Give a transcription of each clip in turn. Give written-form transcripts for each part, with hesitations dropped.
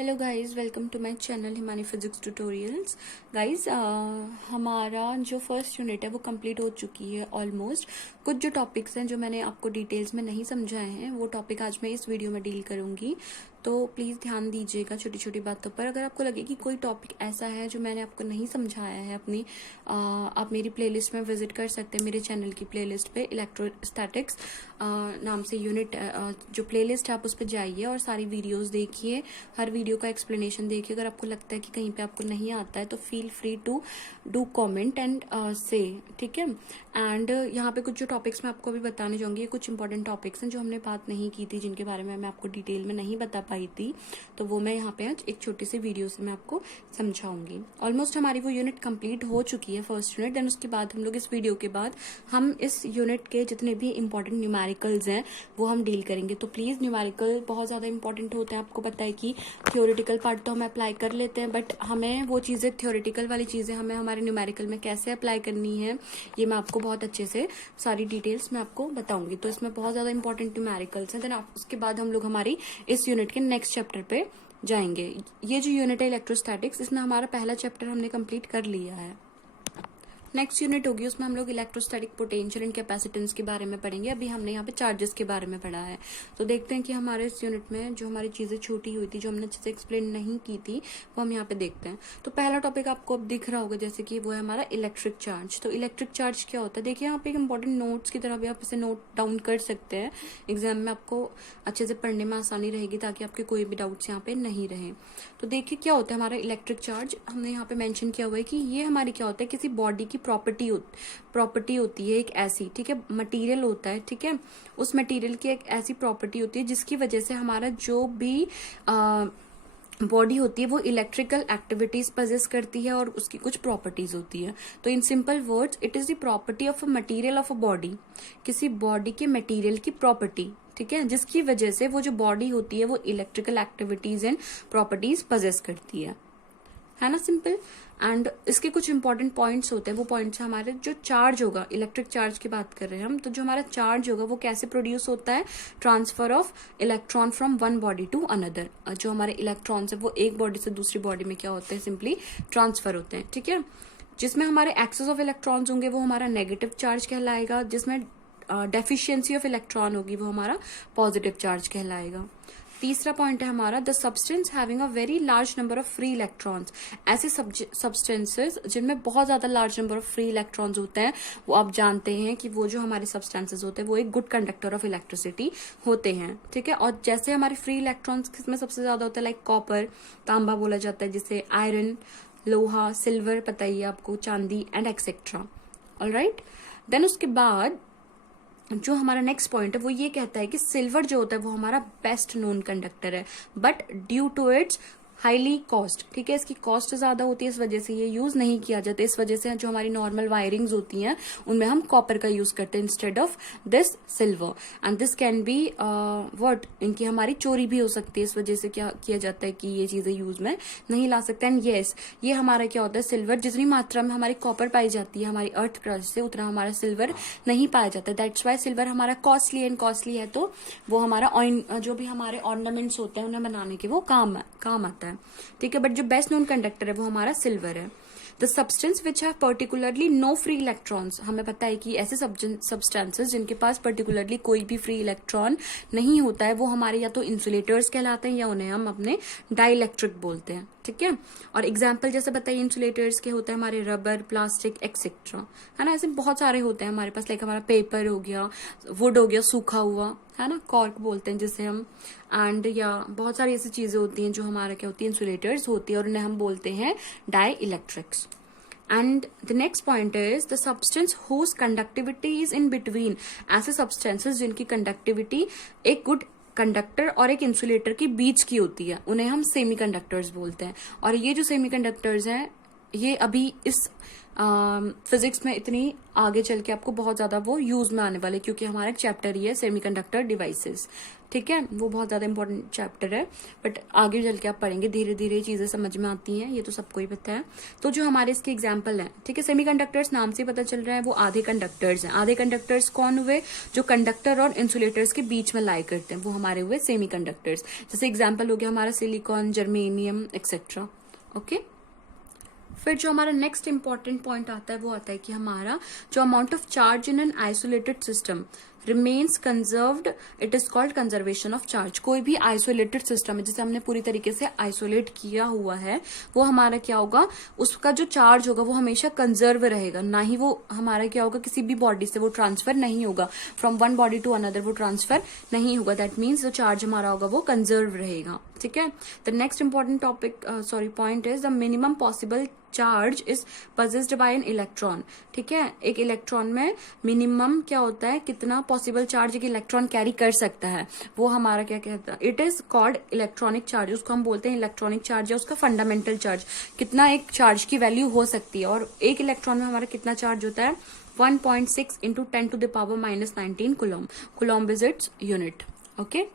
Hello guys, welcome to my channel Himani physics tutorials. Guys, हमारा जो first unit है वो कंप्लीट हो चुकी है ऑलमोस्ट। कुछ जो टॉपिक्स हैं जो मैंने आपको डिटेल्स में नहीं समझाए हैं वो टॉपिक आज मैं इस वीडियो में डील करूंगी, तो प्लीज़ ध्यान दीजिएगा छोटी छोटी बातों पर। अगर आपको लगे कि कोई टॉपिक ऐसा है जो मैंने आपको नहीं समझाया है आप मेरी प्लेलिस्ट में विजिट कर सकते हैं। मेरे चैनल की प्लेलिस्ट पे इलेक्ट्रोस्टैटिक्स नाम से यूनिट जो प्लेलिस्ट है आप उस पर जाइए और सारी वीडियोस देखिए, हर वीडियो का एक्सप्लेनेशन देखिए। अगर आपको लगता है कि कहीं पे आपको नहीं आता है तो feel free to do comment and से, ठीक है। एंड यहाँ पे कुछ जो टॉपिक्स मैं आपको अभी बताने जाऊंगी, ये कुछ इंपॉर्टेंट टॉपिक्स हैं जो हमने बात नहीं की थी, जिनके बारे में मैं आपको डिटेल में नहीं बता पाई थी, तो वो मैं यहाँ पे आज एक छोटी सी वीडियो से मैं आपको समझाऊंगी। ऑलमोस्ट हमारी वो यूनिट कंप्लीट हो चुकी है, फर्स्ट यूनिट। देन उसके बाद हम लोग इस वीडियो के बाद हम इस यूनिट के जितने भी इंपॉर्टेंट न्यूमेरिकल्स हैं वो हम डील करेंगे। तो प्लीज़, न्यूमेरिकल बहुत ज़्यादा इंपॉर्टेंट होते हैं। आपको पता है कि थ्योरेटिकल पार्ट तो हम अप्लाई कर लेते हैं, बट हमें वो चीज़ें, थ्योरेटिकल वाली चीज़ें हमें हमारे न्यूमेरिकल में कैसे अप्लाई करनी है ये मैं आपको बहुत अच्छे से सारी डिटेल्स मैं आपको बताऊंगी। तो इसमें बहुत ज़्यादा इंपॉर्टेंट न्यूमेरिकल्स हैं। देन उसके बाद हम लोग हमारी इस यूनिट के नेक्स्ट चैप्टर पे जाएंगे। ये जो यूनिट है इलेक्ट्रोस्टैटिक्स, इसमें हमारा पहला चैप्टर हमने कंप्लीट कर लिया है। नेक्स्ट यूनिट होगी, उसमें हम लोग इलेक्ट्रोस्टैटिक पोटेंशियल एंड कैपेसिटेंस के बारे में पढ़ेंगे। अभी हमने यहाँ पे चार्जेस के बारे में पढ़ा है, तो देखते हैं कि हमारे इस यूनिट में जो हमारी चीजें छूटी हुई थी, जो हमने अच्छे से एक्सप्लेन नहीं की थी, वो हम यहाँ पे देखते हैं। तो पहला टॉपिक आपको अब दिख रहा होगा, जैसे कि वो है हमारा इलेक्ट्रिक चार्ज। तो इलेक्ट्रिक चार्ज क्या होता है, देखिए यहाँ पे एक इंपॉर्टेंट नोट्स की तरह भी आप इसे नोट डाउन कर सकते हैं। एग्जाम में आपको अच्छे से पढ़ने में आसानी रहेगी, ताकि आपके कोई भी डाउट्स यहाँ पे नहीं रहे। तो देखिए क्या होता है हमारा इलेक्ट्रिक चार्ज। हमने यहाँ पे मेंशन किया हुआ है कि ये हमारी क्या होता है, किसी बॉडी की प्रॉपर्टी होती है एक ऐसी, ठीक है, मटेरियल होता है, ठीक है। उस मटेरियल की एक ऐसी प्रॉपर्टी होती है जिसकी वजह से हमारा जो भी बॉडी होती है वो इलेक्ट्रिकल एक्टिविटीज पजेस करती है और उसकी कुछ प्रॉपर्टीज होती है। तो in simple words, it is the property of a material of a body, किसी बॉडी के मटेरियल की प्रॉपर्टी, ठीक है, जिसकी वजह से वो जो बॉडी होती है वो electrical activities and properties possess करती है ना, सिंपल। एंड इसके कुछ इंपॉर्टेंट पॉइंट्स होते हैं, वो पॉइंट्स हमारे जो चार्ज होगा, इलेक्ट्रिक चार्ज की बात कर रहे हैं हम, तो जो हमारा चार्ज होगा वो कैसे प्रोड्यूस होता है, transfer of electron from one body to another. जो हमारे इलेक्ट्रॉन्स है वो एक बॉडी से दूसरी बॉडी में क्या होते हैं, सिंपली ट्रांसफर होते हैं, ठीक है। जिसमें हमारे एक्सेस ऑफ इलेक्ट्रॉन्स होंगे वो हमारा नेगेटिव चार्ज कहलाएगा, जिसमें डेफिशिएंसी ऑफ इलेक्ट्रॉन होगी वो हमारा पॉजिटिव चार्ज कहलाएगा। तीसरा पॉइंट है हमारा, the substance having a very large number of free electrons. ऐसे सब्सटेंसेस जिनमें बहुत ज्यादा large number of free electrons होते हैं, वो आप जानते हैं कि वो जो हमारे सब्सटेंसेस होते हैं वो एक गुड कंडक्टर ऑफ इलेक्ट्रिसिटी होते हैं, ठीक है। और जैसे हमारे फ्री इलेक्ट्रॉन्स किसमें सबसे ज्यादा होता है, लाइक कॉपर, तांबा बोला जाता है जिसे, आयरन, लोहा, सिल्वर, पता ही है आपको, चांदी एंड एक्सेट्रा। ऑलराइट, देन उसके बाद जो हमारा नेक्स्ट पॉइंट है वो ये कहता है कि सिल्वर जो होता है वो हमारा बेस्ट नोन कंडक्टर है, but due to its highly cost, ठीक है, इसकी कॉस्ट ज्यादा होती है, इस वजह से ये यूज नहीं किया जाता। इस वजह से जो हमारी नॉर्मल वायरिंग्स होती हैं उनमें हम कॉपर का यूज करते हैं instead of this silver. And this can be what, इनकी हमारी चोरी भी हो सकती है, इस वजह से क्या किया जाता है कि ये चीजें यूज में नहीं ला सकते। एंड येस, ये हमारा क्या होता है, सिल्वर, जितनी मात्रा में हमारी कॉपर पाई जाती है हमारी अर्थ क्रस्ट से, उतना हमारा सिल्वर नहीं पाया जाता। दैट्स वाई सिल्वर हमारा कॉस्टली एंड कॉस्टली है, तो वो हमारा जो भी हमारे ऑर्नामेंट्स होते हैं उन्हें बनाने के वो काम आता है, ठीक है। बट जो बेस्ट नोन कंडक्टर है वो हमारा सिल्वर है। The substance which have particularly no free electrons, हमें पता है कि ऐसे सब्सटेंसेस जिनके पास पर्टिकुलरली कोई भी फ्री इलेक्ट्रॉन नहीं होता है वो हमारे या तो इंसुलेटर्स कहलाते हैं या उन्हें हम अपने डाइलेक्ट्रिक बोलते हैं, ठीक है। और एग्जाम्पल जैसे बताइए इंसुलेटर्स के होते हैं हमारे रबर, प्लास्टिक एक्सेट्रा, है ना। ऐसे बहुत सारे होते हैं हमारे पास, लाइक हमारा पेपर हो गया, वुड हो गया सूखा हुआ, है ना, कॉर्क बोलते हैं जिसे हम, एंड या बहुत सारी ऐसी चीजें होती हैं जो हमारा क्या होती है, इंसुलेटर्स होती है, और उन्हें हम बोलते हैं dielectrics. And the next point is the substance whose conductivity is in between. ऐसे सब्सटेंसेस जिनकी कंडक्टिविटी एक गुड कंडक्टर और एक इंसुलेटर के बीच की होती है उन्हें हम सेमीकंडक्टर्स बोलते हैं। और ये जो सेमीकंडक्टर्स हैं ये अभी इस फिजिक्स में इतनी आगे चल के आपको बहुत ज्यादा वो यूज में आने वाले, क्योंकि हमारा एक चैप्टर ही है सेमीकंडक्टर डिवाइसेस, ठीक है, वो बहुत ज्यादा इंपॉर्टेंट चैप्टर है, बट आगे चल के आप पढ़ेंगे, धीरे धीरे ये चीजें समझ में आती हैं, ये तो सबको ही पता है। तो जो हमारे इसके एग्जाम्पल हैं, ठीक है, सेमीकंडक्टर्स नाम से पता चल रहा है वो आधे कंडक्टर्स हैं। आधे कंडक्टर्स कौन हुए? जो कंडक्टर और इंसुलेटर्स के बीच में लाई करते हैं, वो हमारे हुए सेमीकंडक्टर्स। जैसे एग्जाम्पल हो गया हमारा सिलिकॉन, जर्मेनियम एक्सेट्रा। ओके, फिर जो हमारा नेक्स्ट इंपॉर्टेंट पॉइंट आता है वो आता है कि हमारा जो amount of charge in an isolated system remains conserved, it is called conservation of charge. कोई भी आइसोलेटेड सिस्टम है जिसे हमने पूरी तरीके से आइसोलेट किया हुआ है, वो हमारा क्या होगा, उसका जो चार्ज होगा वो हमेशा कंजर्व रहेगा, ना ही वो हमारा क्या होगा, किसी भी बॉडी से वो ट्रांसफर नहीं होगा, from one body to another वो ट्रांसफर नहीं होगा। दैट मीन्स जो चार्ज हमारा होगा वो कंजर्व रहेगा, ठीक है। The next important point is the minimum possible charge is possessed bye an electron, ठीक है। एक इलेक्ट्रॉन में मिनिमम क्या होता है, कितना पॉसिबल चार्ज एक इलेक्ट्रॉन कैरी कर सकता है, वो हमारा क्या कहता है, it is called electronic charge. उसको हम बोलते हैं इलेक्ट्रॉनिक चार्ज या उसका फंडामेंटल चार्ज, कितना एक चार्ज की वैल्यू हो सकती है। और एक इलेक्ट्रॉन में हमारा कितना चार्ज होता है, 1.6 into 10⁻⁻19 coulomb. Coulomb is its unit. Okay,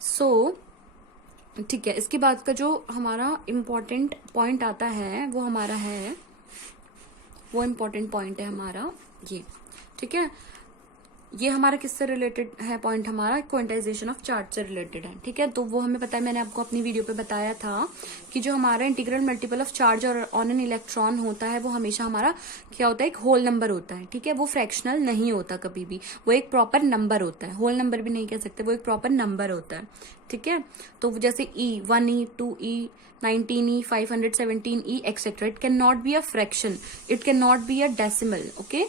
so ठीक है, इसके बाद का जो हमारा इम्पोर्टेंट पॉइंट आता है वो हमारा है, वो इम्पोर्टेंट पॉइंट है हमारा ये, ठीक है। ये हमारा किससे रिलेटेड है पॉइंट, हमारा क्वांटाइजेशन ऑफ चार्ज से रिलेटेड है, ठीक है। तो वो हमें पता है, मैंने आपको अपनी वीडियो पे बताया था कि जो हमारा इंटीग्रल मल्टीपल ऑफ चार्ज और ऑन एन इलेक्ट्रॉन होता है वो हमेशा हमारा क्या होता है, एक होल नंबर होता है, ठीक है। वो फ्रैक्शनल नहीं होता कभी भी, वो एक प्रॉपर नंबर होता है, होल नंबर भी नहीं कह सकते, वो एक प्रॉपर नंबर होता है, ठीक है। तो जैसे E 1E 2E 19E 517E etcetera, it can not be a fraction, it can not be a decimal. Okay,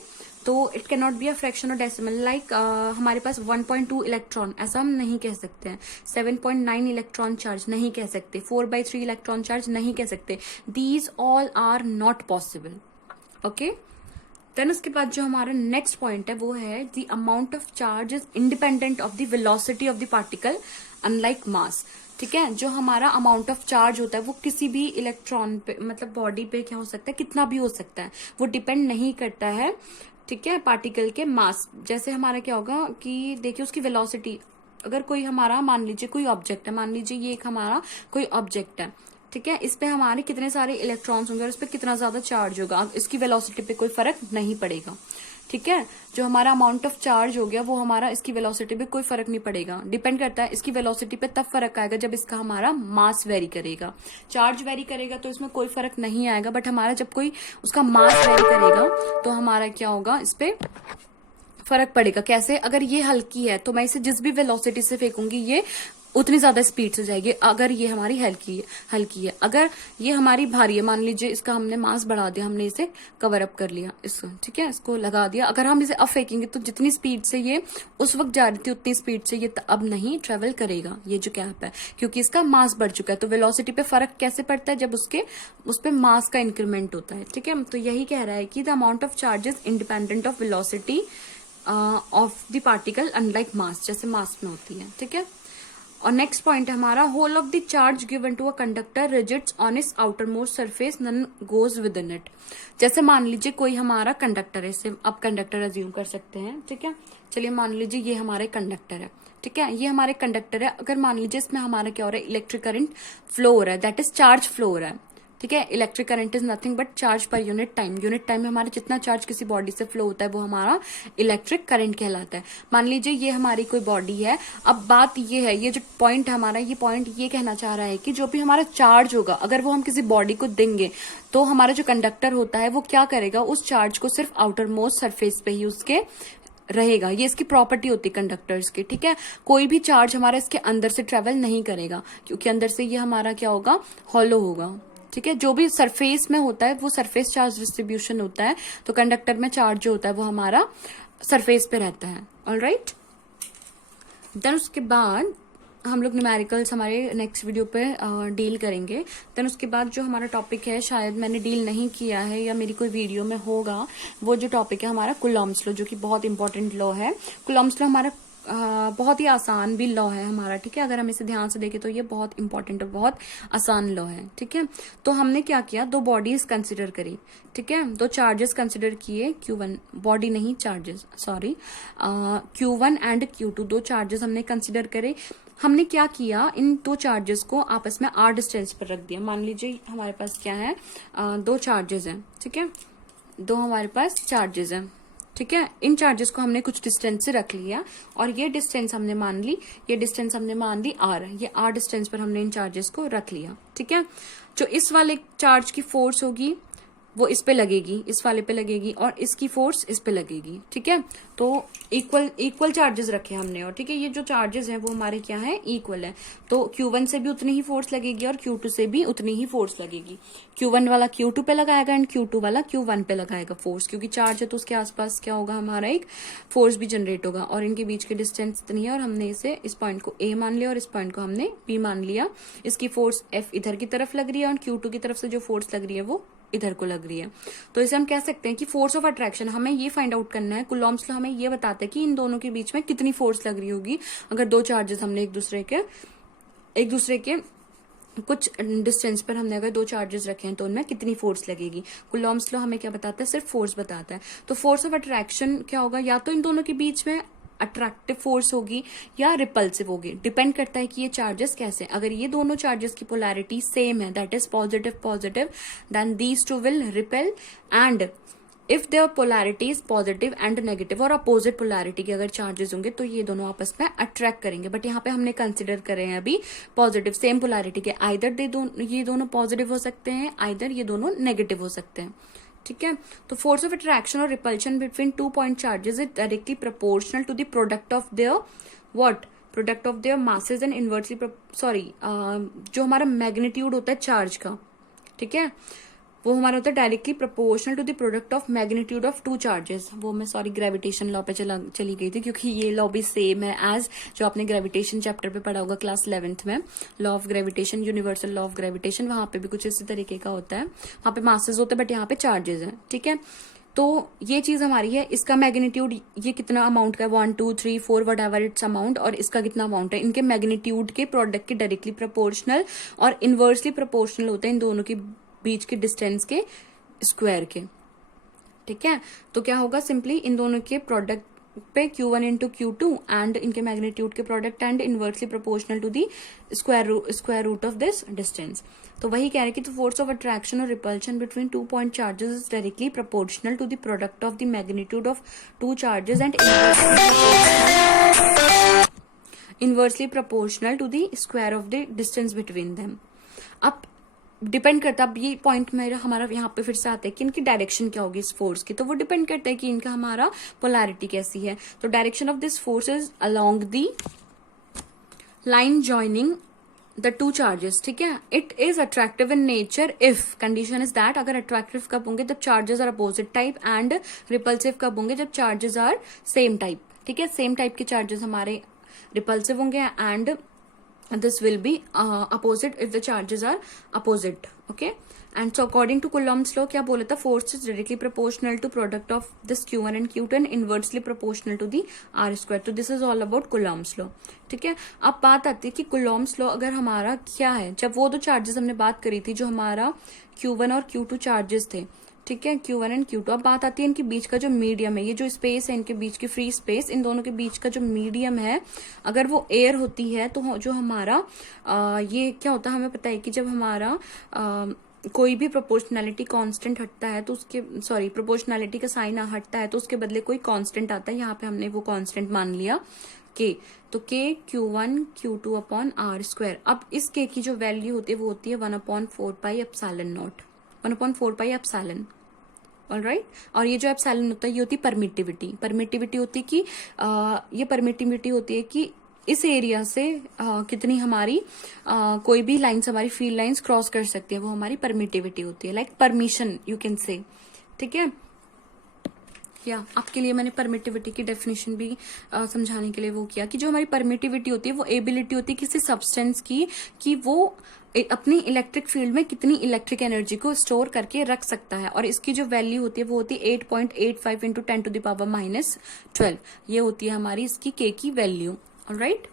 तो it can not be a fraction और डेसिमल। लाइक हमारे पास 1.2 इलेक्ट्रॉन, ऐसा हम नहीं कह सकते हैं। 7.9 इलेक्ट्रॉन चार्ज नहीं कह सकते, 4/3 इलेक्ट्रॉन चार्ज नहीं कह सकते। These all are not possible. Okay, then उसके बाद जो हमारा नेक्स्ट पॉइंट है वो है the amount of charge is independent of the velocity of the particle unlike mass, ठीक है। जो हमारा अमाउंट ऑफ चार्ज होता है वो किसी भी इलेक्ट्रॉन पे, मतलब बॉडी पे क्या हो सकता है, कितना भी हो सकता है, वो डिपेंड नहीं करता है, ठीक है, पार्टिकल के मास। जैसे हमारा क्या होगा कि देखिए उसकी वेलोसिटी, अगर कोई हमारा मान लीजिए कोई ऑब्जेक्ट है, मान लीजिए ये एक हमारा कोई ऑब्जेक्ट है, ठीक है, इस पे हमारे कितने सारे इलेक्ट्रॉन्स होंगे और इस पे कितना ज्यादा चार्ज होगा, इसकी वेलोसिटी पे कोई फर्क नहीं पड़ेगा, ठीक है। जो हमारा अमाउंट ऑफ चार्ज हो गया वो हमारा इसकी वेलोसिटी पे कोई फर्क नहीं पड़ेगा, डिपेंड करता है इसकी वेलोसिटी पे तब फर्क आएगा जब इसका हमारा मास वेरी करेगा। चार्ज वेरी करेगा तो इसमें कोई फर्क नहीं आएगा, बट हमारा जब कोई उसका मास वेरी करेगा तो हमारा क्या होगा, इस पे फर्क पड़ेगा। कैसे, अगर ये हल्की है तो मैं इसे जिस भी वेलोसिटी से फेंकूंगी ये उतनी ज्यादा स्पीड से जाएगी, अगर ये हमारी हल्की है। अगर ये हमारी भारी है, मान लीजिए इसका हमने मास बढ़ा दिया, हमने इसे कवर अप कर लिया इसको, ठीक है, इसको लगा दिया, अगर हम इसे अब फेंकेंगे तो जितनी स्पीड से ये उस वक्त जा रही थी उतनी स्पीड से ये अब नहीं ट्रेवल करेगा, ये जो कैप है, क्योंकि इसका मास बढ़ चुका है। तो वेलोसिटी पे फर्क कैसे पड़ता है, जब उस पे मास का इंक्रीमेंट होता है, ठीक है। तो यही कह रहा है कि the amount of charges independent of velocity of the particle unlike mass, जैसे मास में होती है, ठीक है। और नेक्स्ट पॉइंट है हमारा whole of the charge given to a conductor resides on its outermost surface, none goes within it. जैसे मान लीजिए कोई हमारा कंडक्टर है, इसे आप कंडक्टर अज्यूम कर सकते हैं, ठीक है। चलिए मान लीजिए ये हमारे कंडक्टर है, ठीक है, ये हमारे कंडक्टर है। अगर मान लीजिए इसमें हमारा क्या हो रहा है, इलेक्ट्रिक करंट फ्लो हो रहा है, दैट इज चार्ज फ्लो हो रहा है, ठीक है। Electric current is nothing but charge per unit time. Unit time में हमारा जितना चार्ज किसी बॉडी से फ्लो होता है वो हमारा इलेक्ट्रिक करंट कहलाता है। मान लीजिए ये हमारी कोई बॉडी है, अब बात ये है, ये जो पॉइंट है हमारा, ये पॉइंट ये कहना चाह रहा है कि जो भी हमारा चार्ज होगा अगर वो हम किसी बॉडी को देंगे तो हमारा जो कंडक्टर होता है वो क्या करेगा, उस चार्ज को सिर्फ आउटर मोस्ट सरफेस पे ही उसके रहेगा। ये इसकी प्रॉपर्टी होती है कंडक्टर्स की, ठीक है। कोई भी चार्ज हमारा इसके अंदर से ट्रेवल नहीं करेगा, क्योंकि अंदर से ये हमारा क्या होगा, हॉलो होगा, ठीक है। जो भी सरफेस में होता है वो सरफेस चार्ज डिस्ट्रीब्यूशन होता है, तो कंडक्टर में चार्ज जो होता है वो हमारा सरफेस पे रहता है। ऑलराइट, देन उसके बाद हम लोग न्यूमेरिकल्स हमारे नेक्स्ट वीडियो पे डील करेंगे। देन उसके बाद जो हमारा टॉपिक है, शायद मैंने डील नहीं किया है या मेरी कोई वीडियो में होगा, वो जो टॉपिक है हमारा कूलॉम्स लॉ, जो कि बहुत इंपॉर्टेंट लॉ है। कूलॉम्स लॉ हमारा बहुत ही आसान भी लॉ है हमारा, ठीक है। अगर हम इसे ध्यान से देखें तो ये बहुत इंपॉर्टेंट और बहुत आसान लॉ है, ठीक है। तो हमने क्या किया, दो बॉडीज कंसिडर करी, ठीक है, दो चार्जेस कंसिडर किए, Q1 बॉडी नहीं charges, sorry, Q1 and Q2 दो चार्जेस हमने कंसिडर करे। हमने क्या किया, इन दो चार्जेस को आपस में r डिस्टेंस पर रख दिया। मान लीजिए हमारे पास क्या है, दो चार्जेस हैं, ठीक है, दो हमारे पास चार्जेस हैं, ठीक है। इन चार्जेस को हमने कुछ डिस्टेंस से रख लिया और ये डिस्टेंस हमने मान ली, ये डिस्टेंस हमने मान ली r, ये r डिस्टेंस पर हमने इन चार्जेस को रख लिया, ठीक है। जो इस वाले चार्ज की फोर्स होगी वो इस पे लगेगी, इस वाले पे लगेगी, और इसकी फोर्स इस पे लगेगी, ठीक है। तो इक्वल चार्जेस रखे हमने, और ठीक है, ये जो चार्जेस हैं वो हमारे क्या है, इक्वल है। तो Q1 से भी उतनी ही फोर्स लगेगी और Q2 से भी उतनी ही फोर्स लगेगी। Q1 वाला Q2 पे लगाएगा एंड Q2 वाला Q1 पे लगाएगा फोर्स, क्योंकि चार्ज है तो उसके आसपास क्या होगा, हमारा एक फोर्स भी जनरेट होगा। और इनके बीच की डिस्टेंस इतनी है और हमने इसे, इस पॉइंट को A मान लिया और इस पॉइंट को हमने B मान लिया। इसकी फोर्स F इधर की तरफ लग रही है और Q2 की तरफ से जो फोर्स लग रही है वो इधर को लग रही है। तो इसे हम कह सकते हैं कि फोर्स ऑफ अट्रैक्शन, हमें ये फाइंड आउट करना है। कुलॉम्स लॉ हमें ये बताता है कि इन दोनों के बीच में कितनी फोर्स लग रही होगी अगर दो चार्जेस हमने एक दूसरे के कुछ डिस्टेंस पर हमने अगर दो चार्जेस रखे हैं तो उनमें कितनी फोर्स लगेगी। कुलॉम्स लॉ हमें क्या बताता है, सिर्फ फोर्स बताता है। तो फोर्स ऑफ अट्रैक्शन क्या होगा, या तो इन दोनों के बीच में अट्रैक्टिव फोर्स होगी या रिपल्सिव होगी, डिपेंड करता है कि ये चार्जेस कैसे। अगर ये दोनों चार्जेस की पोलैरिटी सेम है, that is positive positive, then these two will repel. And if their polarity is positive and negative, और अपोजिट पोलैरिटी के अगर चार्जेस होंगे तो ये दोनों आपस में अट्रैक्ट करेंगे। बट यहाँ पे हमने कंसिडर करे हैं अभी पॉजिटिव सेम पोलैरिटी के, आइदर ये दोनों पॉजिटिव हो सकते हैं, आइदर ये दोनों नेगेटिव हो सकते हैं, ठीक है। तो फोर्स ऑफ अट्रैक्शन और repulsion between two point charges is directly proportional to the product of their what, product of their masses and inversely, sorry, जो हमारा मैग्नीट्यूड होता है चार्ज का, ठीक है, वो हमारा होता है directly proportional to the product of magnitude of two charges. वो मैं सॉरी ग्रेविटेशन लॉ पे चली गई थी, क्योंकि ये लॉ भी सेम है एज जो आपने ग्रेविटेशन चैप्टर पे पढ़ा होगा क्लास 11th में, law of gravitation, universal law of gravitation. वहां पे भी कुछ इसी तरीके का होता है, वहां पे मासेस होते हैं बट यहाँ पे चार्जेस हैं, ठीक है। तो ये चीज हमारी है, इसका मैग्नीट्यूड ये कितना अमाउंट का है, 1 2 3 4 वट एवर इट्स अमाउंट, और इसका कितना अमाउंट है, इनके मैग्नीट्यूड के प्रोडक्ट के डायरेक्टली प्रोपोर्शनल और इनवर्सली प्रोपोर्शनल होते हैं इन दोनों के बीच के डिस्टेंस के स्क्वायर के, ठीक है। तो क्या होगा, सिंपली इन दोनों के प्रोडक्ट पे Q1 इंटू Q2 एंड इनके मैग्नीट्यूड के product and inversely proportional to the square root of this distance. तो वही कह रहे कि तो फोर्स ऑफ अट्रैक्शन और repulsion between two point charges is directly proportional to the product of the magnitude of two charges and inversely proportional to the square of the distance between them. अब depend करता है, अब ये point मेरा हमारा यहाँ पे फिर से आता है कि इनकी डायरेक्शन क्या होगी इस फोर्स की, तो वो डिपेंड करता है कि इनका हमारा पोलैरिटी कैसी है। तो direction of this force is along the line joining the two charges, ठीक है। It is attractive in nature if, condition is that, अगर अट्रैक्टिव कब होंगे जब charges are opposite type, and repulsive कब होंगे जब चार्जेस आर सेम टाइप, ठीक है। सेम टाइप के चार्जेस हमारे रिपल्सिव होंगे and this will be opposite if the charges are opposite, okay। and so according to Coulomb's law क्या बोला था, force is directly proportional to product of this Q1 and Q2 and inversely proportional to the R square। तो this is all about Coulomb's law, ठीक है। अब बात आती है कि Coulomb's law अगर हमारा क्या है, जब वो दो चार्जेस हमने बात करी थी जो हमारा Q1 और Q2 चार्जेस थे, ठीक है, Q1 एंड Q2। अब बात आती है इनके बीच का जो मीडियम है, ये जो स्पेस है इनके बीच की फ्री स्पेस, इन दोनों के बीच का जो मीडियम है, अगर वो एयर होती है तो जो हमारा ये क्या होता है, हमें पता है कि जब हमारा कोई भी प्रोपोर्शनैलिटी कांस्टेंट हटता है तो उसके, सॉरी, प्रोपोर्शनैलिटी का साइन हटता है तो उसके बदले कोई कांस्टेंट आता है। यहाँ पे हमने वो कांस्टेंट मान लिया K, तो K Q1 Q2 upon R square. अब इस K की जो वैल्यू होती है वो होती है 1/4 pi epsilon not, 1/4 pi epsilon, alright. और ये जो एप्सिलॉन होता है ये होती है परमिटिविटी। परमिटिविटी होती है कि ये परमिटिविटी होती है कि इस एरिया से कितनी हमारी कोई भी लाइंस, हमारी फील्ड लाइंस क्रॉस कर सकती है, वो हमारी परमिटिविटी होती है, like permission you can say, ठीक है। किया आपके लिए, मैंने परमिटिविटी की डेफिनेशन भी समझाने के लिए वो किया कि जो हमारी परमिटिविटी होती है वो एबिलिटी होती है किसी सब्सटेंस की कि वो अपनी इलेक्ट्रिक फील्ड में कितनी इलेक्ट्रिक एनर्जी को स्टोर करके रख सकता है। और इसकी जो वैल्यू होती है वो होती है 8.85 इंटू 10⁻⁻12। ये होती है हमारी इसकी के की वैल्यू। ऑलराइट,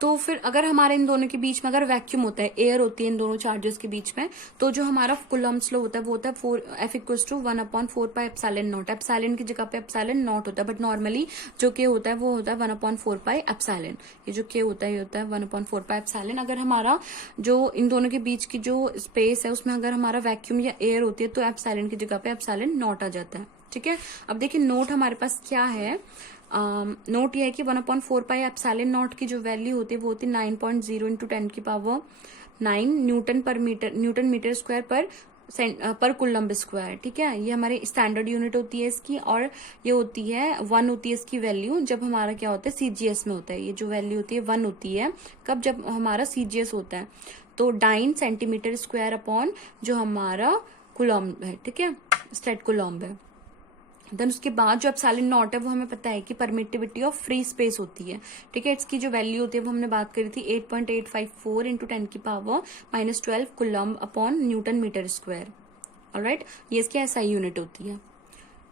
तो फिर अगर हमारे इन दोनों के बीच में अगर वैक्यूम होता है, एयर होती है इन दोनों चार्जेस के बीच में, तो जो हमारा कुलम्ब्स लॉ होता है वो होता है F=1/4πε0। एप्सिलॉन की जगह पे एप्सिलॉन नॉट होता है, बट नॉर्मली जो के होता है वो होता है 1/4πε। ये जो के होता है ये होता है 1/4πε। अगर हमारा जो इन दोनों के बीच की जो स्पेस है उसमें अगर हमारा वैक्यूम या एयर होती है तो एप्सिलॉन की जगह पे एप्सिलॉन नॉट आ जाता है। ठीक है, अब देखिए नोट हमारे पास क्या है। नोट ये है कि 1/4πε नॉट की जो वैल्यू होती है वो होती है 9.0 इंटू 10⁹ न्यूटन मीटर स्क्वायर पर कुलम्ब स्क्वायर। ठीक है, ये हमारी स्टैंडर्ड यूनिट होती है इसकी, और ये होती है 1 होती है इसकी वैल्यू जब हमारा क्या होता है सीजीएस में होता है। ये जो वैल्यू होती है 1 होती है कब, जब हमारा सीजीएस होता है, तो 9 सेंटीमीटर स्क्वायर अपॉन जो हमारा कुलम्ब है। ठीक है, स्टेट कुलम्ब है। देन उसके बाद जो एप्सिलॉन नॉट है वो हमें पता है कि परमिटिविटी ऑफ फ्री स्पेस होती है। ठीक है, इसकी जो वैल्यू होती है वो हमने बात करी थी 8.854 into 10⁻⁻12 coulomb upon newton meter square. Alright, ये इसकी एसआई यूनिट होती है।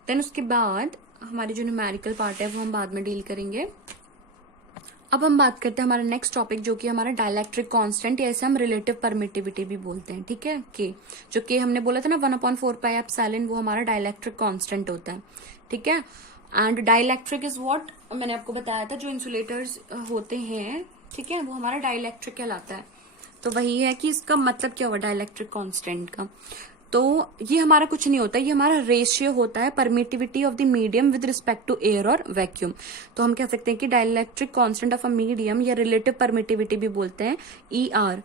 देन उसके बाद हमारी जो न्यूमेरिकल पार्ट है वो हम बाद में डील करेंगे। अब हम बात करते हैं हमारा नेक्स्ट टॉपिक जो कि हमारा डाइलेक्ट्रिक कांस्टेंट, या इसे हम रिलेटिव परमिटिविटी भी बोलते हैं। ठीक है, के जो के हमने बोला था ना 1/4πε, वो हमारा डाइलेक्ट्रिक कांस्टेंट होता है। ठीक है, एंड डाइलेक्ट्रिक इज व्हाट, मैंने आपको बताया था जो इंसुलेटर्स होते हैं, ठीक है, वो हमारा डाइलेक्ट्रिक कहलाता है। तो वही है कि इसका मतलब क्या हुआ डाइलेक्ट्रिक कांस्टेंट का। तो ये हमारा कुछ नहीं होता, ये हमारा रेशियो होता है permittivity of the medium with respect to air और वैक्यूम। तो हम कह सकते हैं कि dielectric constant of a medium या रिलेटिव परमिटिविटी भी बोलते हैं ER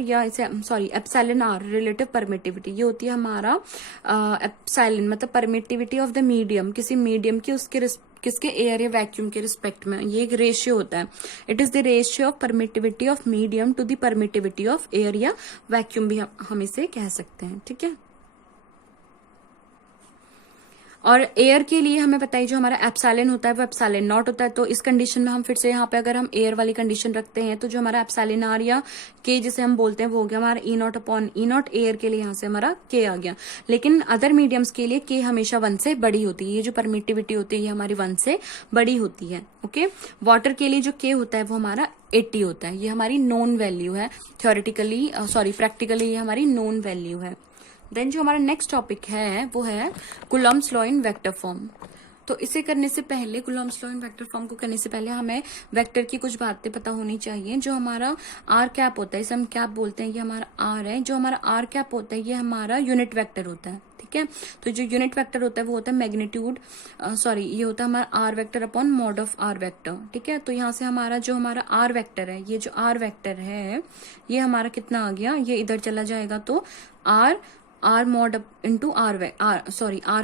या इसे एप्सिलॉन आर रिलेटिव परमिटिविटी। ये होती है हमारा एप्सिलॉन मतलब परमिटिविटी ऑफ द मीडियम, किसी मीडियम की किसके एयर या वैक्यूम के रिस्पेक्ट में। ये एक रेशियो होता है। It is the ratio of permittivity of medium to the permittivity of air या वैक्यूम भी हम इसे कह सकते हैं। ठीक है, और एयर के लिए हमें बताइए जो हमारा एप्सिलॉन होता है वो एप्सिलॉन नॉट होता है। तो इस कंडीशन में हम फिर से यहाँ पे अगर हम एयर वाली कंडीशन रखते हैं तो जो हमारा एप्सिलॉन आर या के जिसे हम बोलते हैं वो हो गया हमारा E0 अपॉन E0। एयर के लिए यहाँ से हमारा के आ गया, लेकिन अदर मीडियम्स के लिए के हमेशा 1 से बड़ी होती है। ये जो परमिटिविटी होती है ये हमारी 1 से बड़ी होती है। ओके, वाटर के लिए जो के होता है वो हमारा 80 होता है। ये हमारी नोन वैल्यू है, थ्योरेटिकली प्रैक्टिकली ये हमारी नोन वैल्यू है। देन जो हमारा नेक्स्ट टॉपिक है वो है कुलम्ब्स लॉ इन वेक्टर फॉर्म। तो इसे करने से पहले, कुलम्ब्स लॉ इन वेक्टर फॉर्म को करने से पहले हमें वेक्टर की कुछ बातें पता होनी चाहिए। जो हमारा आर कैप होता है, इसे हम कैप बोलते हैं, ये हमारा आर है। जो हमारा आर कैप होता है ये हमारा यूनिट वेक्टर होता है। ठीक है, तो जो यूनिट वेक्टर होता है वो होता है मैग्नीट्यूड ये होता है हमारा R vector upon mod of R vector. ठीक है, तो यहाँ से हमारा जो हमारा आर वेक्टर है, ये जो आर वेक्टर है ये हमारा कितना आ गया, ये इधर चला जाएगा तो R mod into R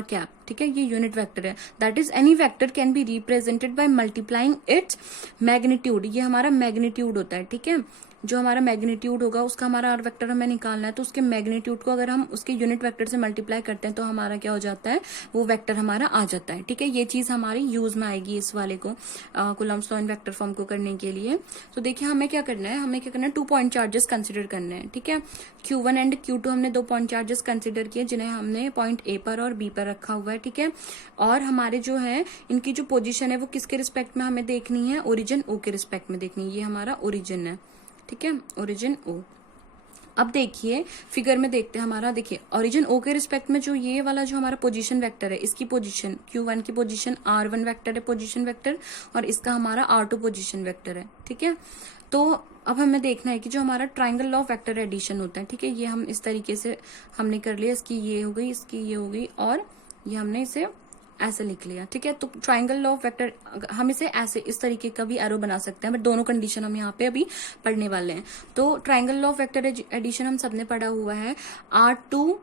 cap. ठीक है, ये यूनिट वेक्टर है। That is any vector can be represented by multiplying its magnitude. ये हमारा मैग्नीट्यूड होता है। ठीक है, जो हमारा मैग्नीट्यूड होगा उसका हमारा आर वेक्टर हमें निकालना है, तो उसके मैग्नीट्यूड को अगर हम उसके यूनिट वेक्टर से मल्टीप्लाई करते हैं तो हमारा क्या हो जाता है, वो वेक्टर हमारा आ जाता है। ठीक है, ये चीज हमारी यूज में आएगी इस वाले को कुलम्ब्स लॉ इन वेक्टर फॉर्म को करने के लिए। तो देखिए हमें क्या करना है, 2 पॉइंट चार्जेस कंसिडर करने हैं। ठीक है, Q1 एंड Q2 हमने 2 पॉइंट चार्जेस कंसिडर किए जिन्हें हमने पॉइंट A पर और B पर रखा हुआ है। ठीक है, और हमारे जो है इनकी जो पोजीशन है वो किसके रिस्पेक्ट में हमें देखनी है, ओरिजिन O के रिस्पेक्ट में देखनी है। ये हमारा ओरिजिन है। ठीक है, ओरिजिन O। अब देखिए फिगर में देखते हैं हमारा, देखिए ओरिजिन O के रिस्पेक्ट में जो ये वाला जो हमारा पोजीशन वेक्टर है, इसकी पोजीशन Q1 की पोजीशन R1 वेक्टर है पोजीशन वेक्टर, और इसका हमारा R2 पोजीशन वेक्टर है। ठीक है, तो अब हमें देखना है कि जो हमारा triangle law of vector addition होता है। ठीक है, ये हम इस तरीके से हमने कर लिया, इसकी ये हो गई, इसकी ये हो गई, और ये हमने इसे ऐसे लिख लिया। ठीक है, तो ट्राइंगल लॉ ऑफ वेक्टर हम इसे ऐसे इस तरीके का भी एरो बना सकते हैं, बट दोनों कंडीशन हम यहाँ पे अभी पढ़ने वाले हैं। तो triangle law of vector addition हम सबने पढ़ा हुआ है, R2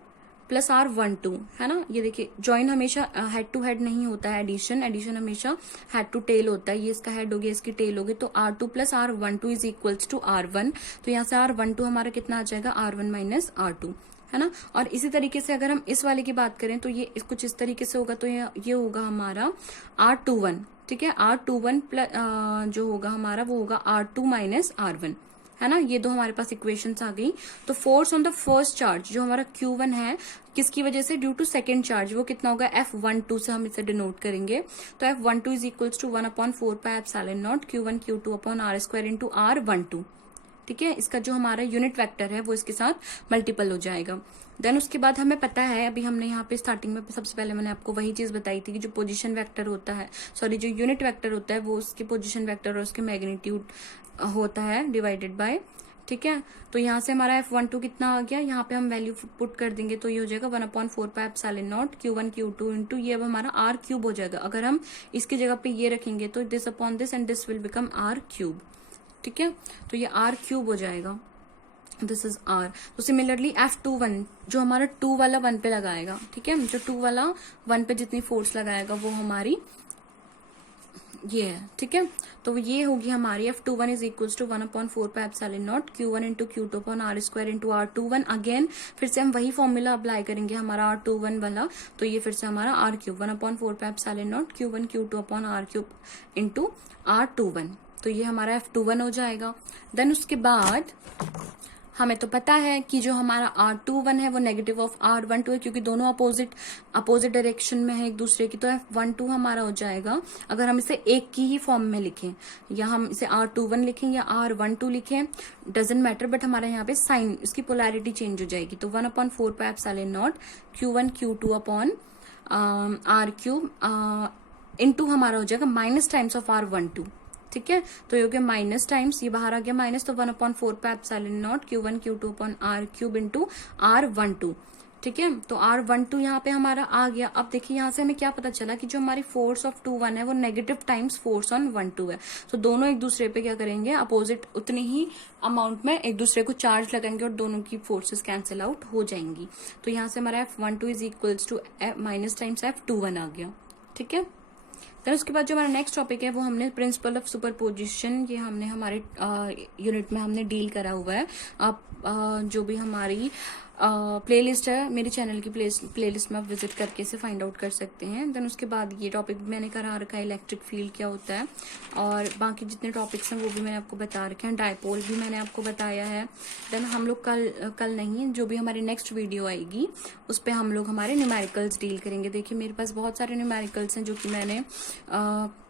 प्लस R12 है ना। ये देखिए जॉइन हमेशा हेड टू हेड नहीं होता है, एडिशन हमेशा हेड टू टेल होता है। ये इसका हेड हो गया, इसकी टेल हो गई, तो R2 plus R12 is equals to R1। तो यहाँ से R12 हमारा कितना आ जाएगा, R1 माइनस R2। है ना। और इसी तरीके से अगर हम इस वाले की बात करें तो ये कुछ इस तरीके से होगा, तो ये होगा हमारा R21, ठीक है। R21 प्लस जो होगा हमारा वो होगा R2 माइनस R1, है ना। ये दो हमारे पास इक्वेशंस आ गई। तो force on the first charge जो हमारा Q1 है, किसकी वजह से, ड्यू टू सेकेंड चार्ज, वो कितना होगा F12 से हम इसे डिनोट करेंगे। तो F12 is equals to 1/4πε0 Q1 Q2 upon R square into R12, ठीक है। इसका जो हमारा यूनिट वेक्टर है वो इसके साथ मल्टीपल हो जाएगा। देन उसके बाद हमें पता है, अभी हमने यहाँ पे स्टार्टिंग में सबसे पहले मैंने आपको वही चीज बताई थी कि जो पोजीशन वेक्टर होता है, सॉरी जो यूनिट वेक्टर होता है वो उसके पोजीशन वेक्टर और उसके मैग्नीट्यूड होता है डिवाइडेड बाय, ठीक है। तो यहाँ से हमारा F12 कितना आ गया, यहाँ पे हम वैल्यू पुट कर देंगे तो ये हो जाएगा 1/4πε0 Q1 Q2 इंटू ये अब हमारा R³ हो जाएगा। अगर हम इसकी जगह पे ये रखेंगे तो this upon this and this will become R³, ठीक है। तो ये R³ हो जाएगा, दिस इज R। तो सिमिलरली F21 जो हमारा 2 वाला 1 पे लगाएगा, ठीक है, जो 2 वाला 1 पे जितनी फोर्स लगाएगा वो हमारी ये है, ठीक है। तो ये होगी हमारी F21 is equals to 1/4πε0 Q1 into Q2 upon R square into R21। Again फिर से हम वही फॉर्मूला अप्लाई करेंगे हमारा R21 वाला, तो ये फिर से हमारा R³ 1/4πε0 Q1 Q2 upon R³ into R21। तो ये हमारा F21 हो जाएगा। देन उसके बाद हमें तो पता है कि जो हमारा R21 है वो नेगेटिव ऑफ R12 है, क्योंकि दोनों अपोजिट डायरेक्शन में है एक दूसरे की। तो F12 हमारा हो जाएगा, अगर हम इसे एक की ही फॉर्म में लिखें, या हम इसे R21 लिखें या R12 लिखें, डजेंट मैटर, बट हमारा यहाँ पे साइन, इसकी पोलैरिटी चेंज हो जाएगी। तो 1/4πε0 Q1 Q2 upon R³ into हमारा हो जाएगा माइनस टाइम्स ऑफ R12, ठीक है। तो ये हो गया माइनस टाइम्स, ये बाहर आ गया माइनस, तो 1/4πε0 Q1 Q2 upon R³ into R12, ठीक है। तो R12 यहाँ पे हमारा आ गया। अब देखिए यहाँ से हमें क्या पता चला कि जो हमारी फोर्स ऑफ 2-1 है वो नेगेटिव टाइम्स फोर्स ऑन 1-2 है। तो दोनों एक दूसरे पे क्या करेंगे, अपोजिट उतनी ही अमाउंट में एक दूसरे को चार्ज लगाएंगे और दोनों की फोर्सेस कैंसिल आउट हो जाएंगी। तो यहाँ से हमारा F12 is equals to minus times F21 आ गया, ठीक है। फिर उसके बाद जो हमारा नेक्स्ट टॉपिक है वो हमने प्रिंसिपल ऑफ सुपरपोजिशन, ये हमने हमारे यूनिट में हमने डील करा हुआ है। आप जो भी हमारी प्लेलिस्ट है मेरे चैनल की प्लेलिस्ट में आप विजिट करके इसे फाइंड आउट कर सकते हैं। देन उसके बाद ये टॉपिक भी मैंने करा रखा है, इलेक्ट्रिक फील्ड क्या होता है, और बाकी जितने टॉपिक्स हैं वो भी मैंने आपको बता रखे हैं। डायपोल भी मैंने आपको बताया है। देन हम लोग कल नहीं, जो भी हमारी नेक्स्ट वीडियो आएगी उस पर हम लोग हमारे न्यूमेरिकल्स डील करेंगे। देखिए मेरे पास बहुत सारे न्यूमेरिकल्स हैं जो कि मैंने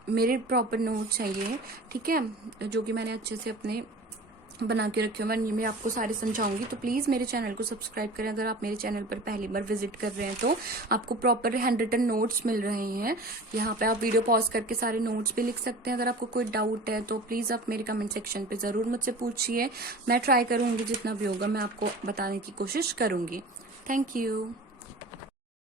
मेरे प्रॉपर नोट्स हैं ये, ठीक है, जो कि मैंने अच्छे से अपने बना के रखे हुए, मैं आपको सारे समझाऊंगी। तो प्लीज मेरे चैनल को सब्सक्राइब करें। अगर आप मेरे चैनल पर पहली बार विजिट कर रहे हैं तो आपको प्रॉपर हैंड रिटन नोट्स मिल रहे हैं। यहाँ पे आप वीडियो पॉज करके सारे नोट्स भी लिख सकते हैं। अगर आपको कोई डाउट है तो प्लीज आप मेरे कमेंट सेक्शन पे जरूर मुझसे पूछिए। मैं ट्राई करूंगी, जितना भी होगा मैं आपको बताने की कोशिश करूंगी। Thank you.